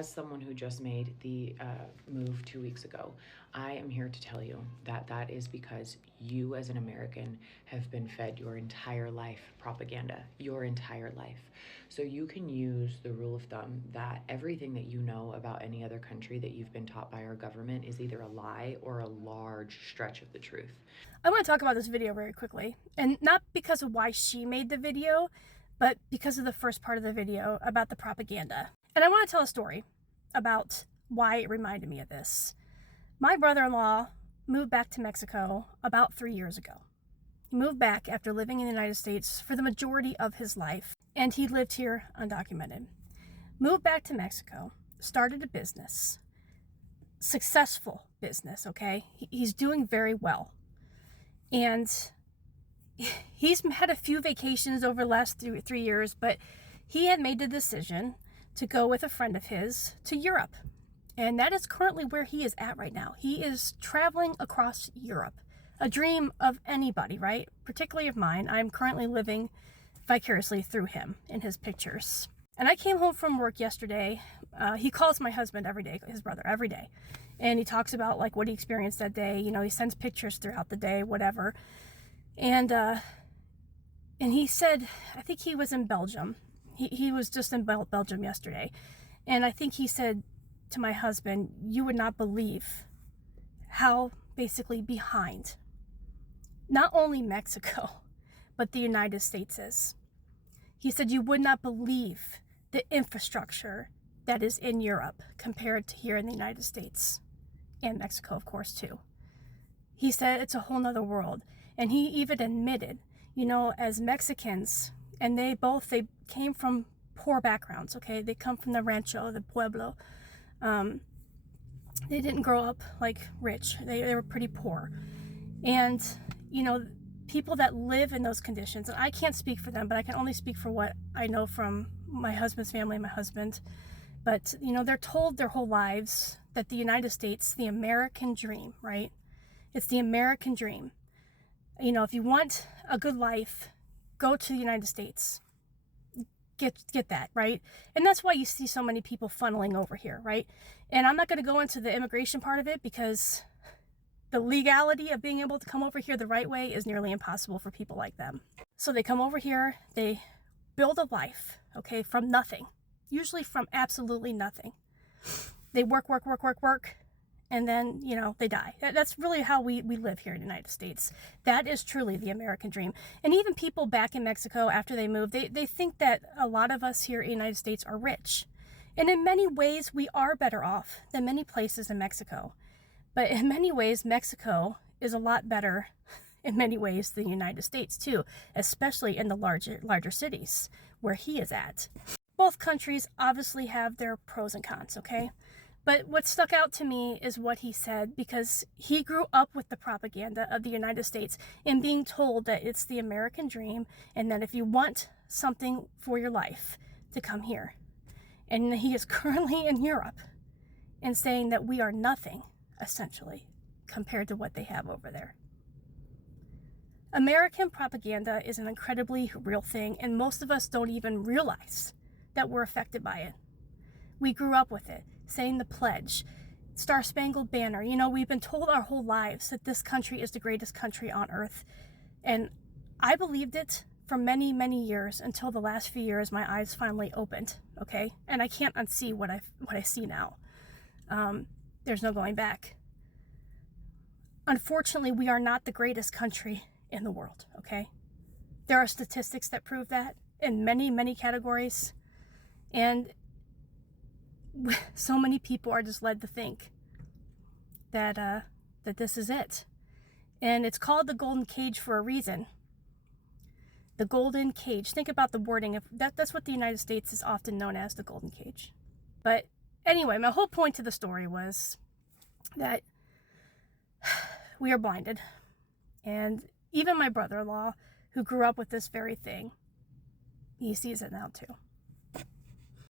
as someone who just made the move 2 weeks ago, I am here to tell you that that is because you as an American have been fed your entire life propaganda, your entire life. So you can use the rule of thumb that everything that you know about any other country that you've been taught by our government is either a lie or a large stretch of the truth. I want to talk about this video very quickly, and not because of why she made the video, but because of the first part of the video about the propaganda. And I want to tell a story about why it reminded me of this. My brother-in-law moved back to Mexico about 3 years ago. He moved back after living in the United States for the majority of his life, and he lived here undocumented. Moved back to Mexico, started a business, successful business, okay? He's doing very well. And he's had a few vacations over the last 3 years, but he had made the decision to go with a friend of his to Europe. And that is currently where he is at right now. He is traveling across Europe. A dream of anybody, right? Particularly of mine. I'm currently living vicariously through him in his pictures. And I came home from work yesterday. He calls my husband every day, his brother, every day. And he talks about like what he experienced that day. You know, he sends pictures throughout the day, whatever. And he said, I think he was in Belgium. He was just in Belgium yesterday. And I think he said to my husband, you would not believe how basically behind not only Mexico, but the United States is. He said, you would not believe the infrastructure that is in Europe compared to here in the United States and Mexico, of course, too. He said it's a whole nother world. And he even admitted, you know, as Mexicans, and they came from poor backgrounds, okay? They come from the rancho, the pueblo. They didn't grow up like rich. They were pretty poor. And, you know, people that live in those conditions, and I can't speak for them, but I can only speak for what I know from my husband's family and my husband. But, you know, they're told their whole lives that the United States, the American dream, right? It's the American dream. You know, if you want a good life, go to the United States. Get that, right? And that's why you see so many people funneling over here, right? And I'm not going to go into the immigration part of it because the legality of being able to come over here the right way is nearly impossible for people like them. So they come over here, they build a life, okay, from nothing, usually from absolutely nothing. They work, and then, you know, they die. That's really how we live here in the United States. That is truly the American dream. And even people back in Mexico, after they move, they think that a lot of us here in the United States are rich. And in many ways, we are better off than many places in Mexico. But in many ways, Mexico is a lot better in many ways than the United States too, especially in the larger cities where he is at. Both countries obviously have their pros and cons, okay? But what stuck out to me is what he said, because he grew up with the propaganda of the United States and being told that it's the American dream and that if you want something for your life, to come here. And he is currently in Europe and saying that we are nothing, essentially, compared to what they have over there. American propaganda is an incredibly real thing, and most of us don't even realize that we're affected by it. We grew up with it, saying the pledge, Star Spangled Banner. You know, we've been told our whole lives that this country is the greatest country on earth. And I believed it for many, many years until the last few years my eyes finally opened, okay? And I can't unsee what I see now. There's no going back. Unfortunately, we are not the greatest country in the world, okay? There are statistics that prove that in many, many categories. And so many people are just led to think that that this is it. And it's called the golden cage for a reason. The golden cage. Think about the wording of that's what the United States is often known as, the golden cage. But anyway, my whole point to the story was that we are blinded. And even my brother-in-law, who grew up with this very thing, he sees it now too.